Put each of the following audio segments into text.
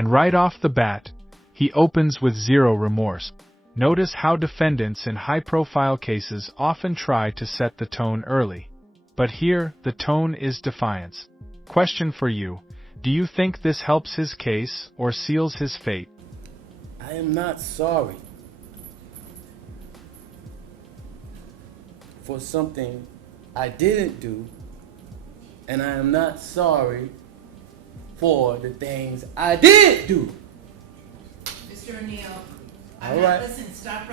And right off the bat, he opens with zero remorse. Notice how defendants in high-profile cases often try to set the tone early. But here, the tone is defiance. Question for you: do you think this helps his case or seals his fate? I am not sorry for something I didn't do, and I am not sorry for the things I did do. Mr. O'Neal, All right. Listen, stop. All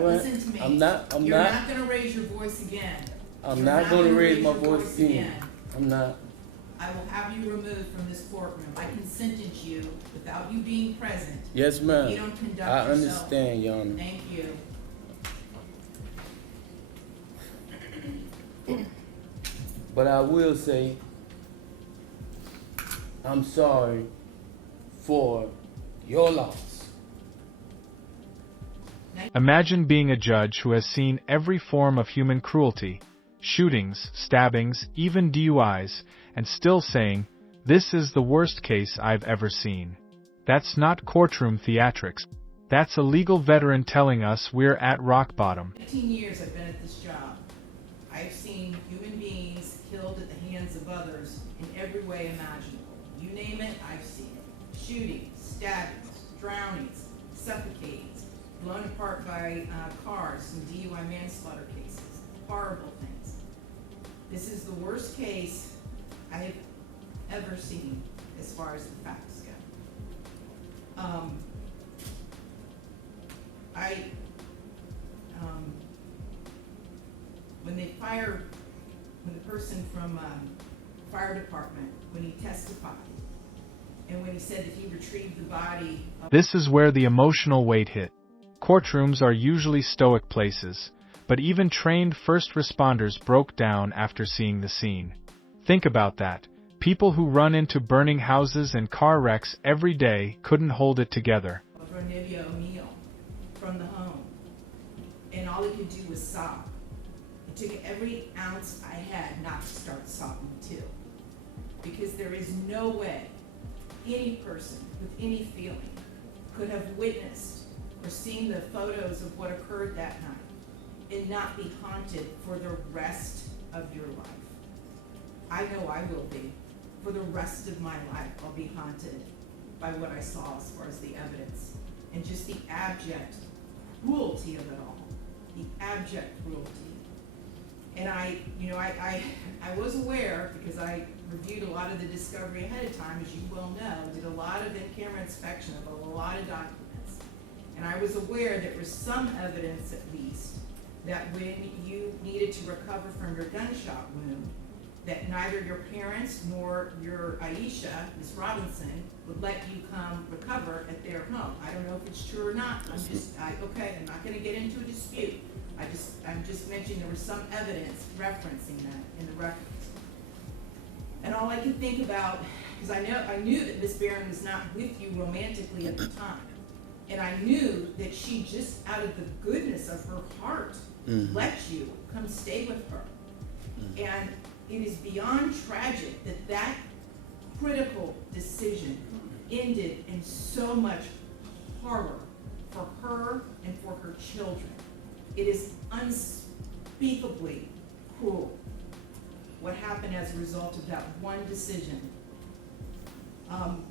right. Listen to me. I'm not You're not going to raise your voice again. I'm not going to raise my voice again. I'm not. I will have you removed from this courtroom. I can sentence you without you being present. Yes, ma'am. You don't conduct I yourself. understand, Your Honor. Thank you. But I will say, I'm sorry for your loss. Imagine being a judge who has seen every form of human cruelty, shootings, stabbings, even DUIs, and still saying, "This is the worst case I've ever seen." That's not courtroom theatrics. That's a legal veteran telling us we're at rock bottom. 15 years I've been at this job. I've seen human beings killed at the hands of others in every way imaginable. You name it, I've seen it. Shootings, stabbings, drownings, suffocatings, blown apart by cars, some DUI manslaughter cases, horrible things. This is the worst case I have ever seen as far as the facts go. When the person from fire department, when he testified, and when he said that he retrieved the body of... This is where the emotional weight hit. Courtrooms are usually stoic places, but even trained first responders broke down after seeing the scene. Think about that. People who run into burning houses and car wrecks every day couldn't hold it together. Ronnie O'Neal from the home, and all he could do was sob. It took every ounce I had not to start sobbing too, because there is no way any person with any feeling could have witnessed or seen the photos of what occurred that night and not be haunted for the rest of your life. I know I will be. For the rest of my life, I'll be haunted by what I saw as far as the evidence and just the abject cruelty of it all. The abject cruelty. And I was aware, because I reviewed a lot of the discovery ahead of time, as you well know, did a lot of in-camera inspection of a lot of documents. And I was aware there was some evidence, at least, that when you needed to recover from your gunshot wound, that neither your parents nor your Aisha, Ms. Robinson, would let you come recover at their home. I don't know if it's true or not. I'm not going to get into a dispute. I'm just mentioning there was some evidence referencing that in the records. And all I could think about, because I knew that Ms. Barron was not with you romantically at the time, and I knew that she just out of the goodness of her heart let you come stay with her. And it is beyond tragic that that critical decision ended in so much horror for her and for her children. It is unspeakably cruel what happened as a result of that one decision.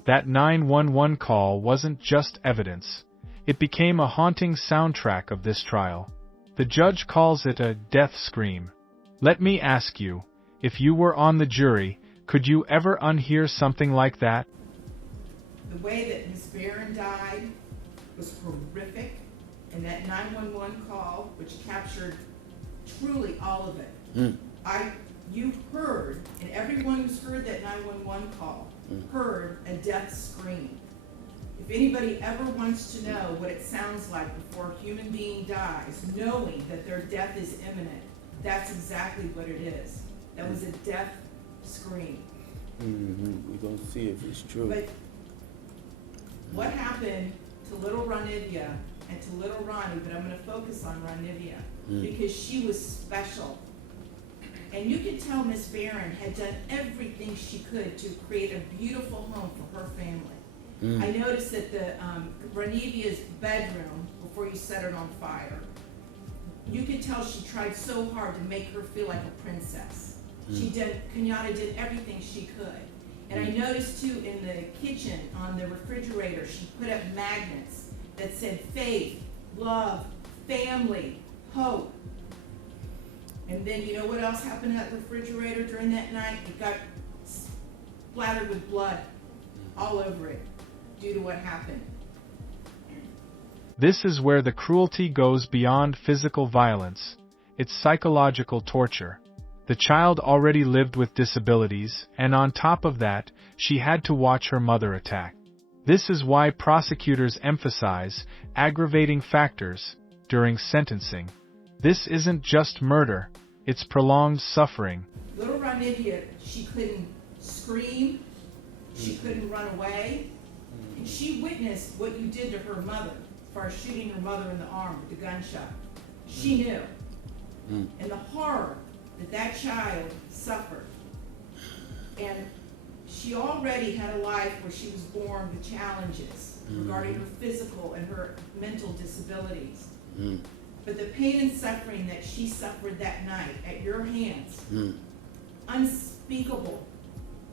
That 911 call wasn't just evidence. It became a haunting soundtrack of this trial. The judge calls it a death scream. Let me ask you, if you were on the jury, could you ever unhear something like that? The way that Ms. Barron died was horrific, and that 911 call, which captured truly all of it. You heard, and everyone who's heard that 911 call heard a death scream. If anybody ever wants to know what it sounds like before a human being dies, knowing that their death is imminent, that's exactly what it is. That was a death scream. We're going to see if it's true. But what happened to little Ronivia and to little Ronnie, but I'm going to focus on Ronivia, because she was special. And you could tell Miss Barron had done everything she could to create a beautiful home for her family. I noticed that the Ronivia's bedroom, before you set it on fire, you could tell she tried so hard to make her feel like a princess. Kenyatta did everything she could. And I noticed too in the kitchen, on the refrigerator, she put up magnets that said faith, love, family, hope. And then you know what else happened to that refrigerator during that night? It got splattered with blood all over it due to what happened. This is where the cruelty goes beyond physical violence. It's psychological torture. The child already lived with disabilities, and on top of that, she had to watch her mother attack. This is why prosecutors emphasize aggravating factors during sentencing. This isn't just murder, it's prolonged suffering. Little Ronivia, she couldn't scream, she couldn't run away, and she witnessed what you did to her mother, as far as shooting her mother in the arm with the gunshot. She knew. And the horror that child suffered. And she already had a life where she was born with challenges regarding her physical and her mental disabilities. But the pain and suffering that she suffered that night at your hands, unspeakable,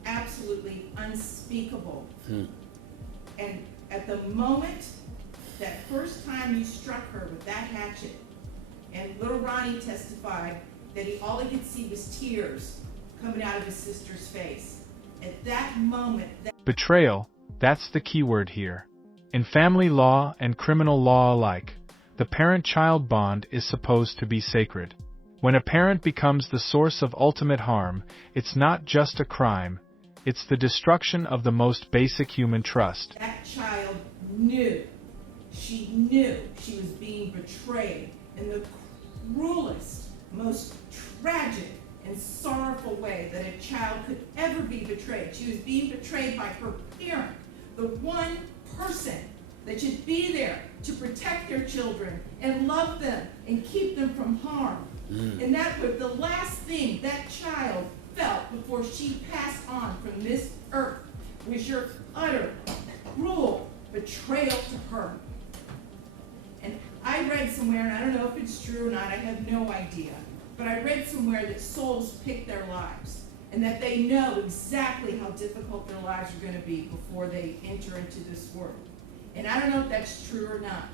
absolutely unspeakable. And at the moment, that first time you struck her with that hatchet, and little Ronnie testified that all he could see was tears coming out of his sister's face. At that moment... Betrayal, that's the key word here. In family law and criminal law alike, the parent-child bond is supposed to be sacred. When a parent becomes the source of ultimate harm, it's not just a crime, it's the destruction of the most basic human trust. That child knew. She knew she was being betrayed in the cruelest, most tragic and sorrowful way that a child could ever be betrayed. She was being betrayed by her parent, the one person that should be there to protect their children and love them and keep them from harm. And that was the last thing that child felt before she passed on from this earth, was your utter, cruel betrayal to her. And I read somewhere, and I don't know if it's true or not, I have no idea, but I read somewhere that souls pick their lives and that they know exactly how difficult their lives are going to be before they enter into this world. And I don't know if that's true or not,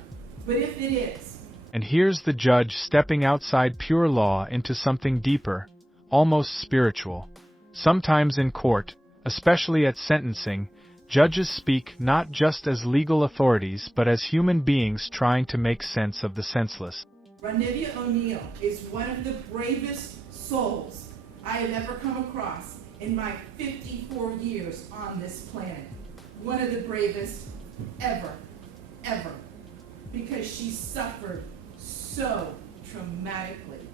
but if it is. And here's the judge stepping outside pure law into something deeper, almost spiritual. Sometimes in court, especially at sentencing, judges speak not just as legal authorities but as human beings trying to make sense of the senseless. Ronnie O'Neal is one of the bravest souls I have ever come across in my 54 years on this planet. One of the bravest ever. Because she suffered so traumatically.